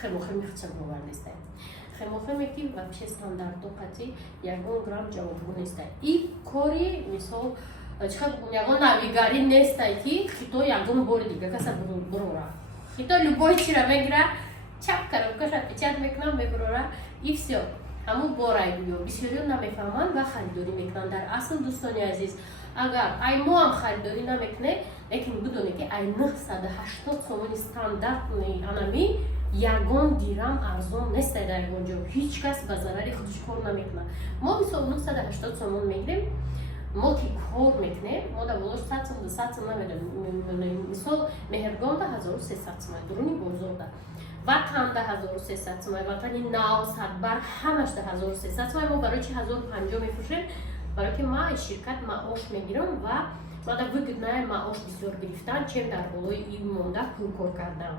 Хемохими хцебовар нестай. Хемохими ки вообще стандарту қати 1 грамм ҷавобгун нестай. И кори мисол чихаб ягон навигари нестай ки хито ягон бори дига каса бурора. Хито любой чира мегира чап коробкаша печат мекунам мебурора и всё. Ҳамун борай биё бисёриё намефаҳманд ва харидорӣ мекунанд. Дар асл дӯстони азиз агар ай мо ҳам харидорӣ намекунем, лекин бидонед ки ай 980 сомони стандартни анами 1 дирам арзон нестай дар ягон ҷо. Ҳеҷ кас ба зарари худаш кор намекунад. Мо мисол 980 сомон мегирем, мо ки кор мекунем, мо даволош 100 сом 200 сом намедем. Мисол меҳргонда 1300 сом, дуруни бозорда. Ватанда 1300 сом, ватани нав, садбар ҳамаш да 1300 сом. Мо барои чи 1050 мефурӯшем, барои ки ма ширкат маош мегирам ва мада выгодная маош бисёр гирифтан, чем дар болои ин монда пул кор кардан.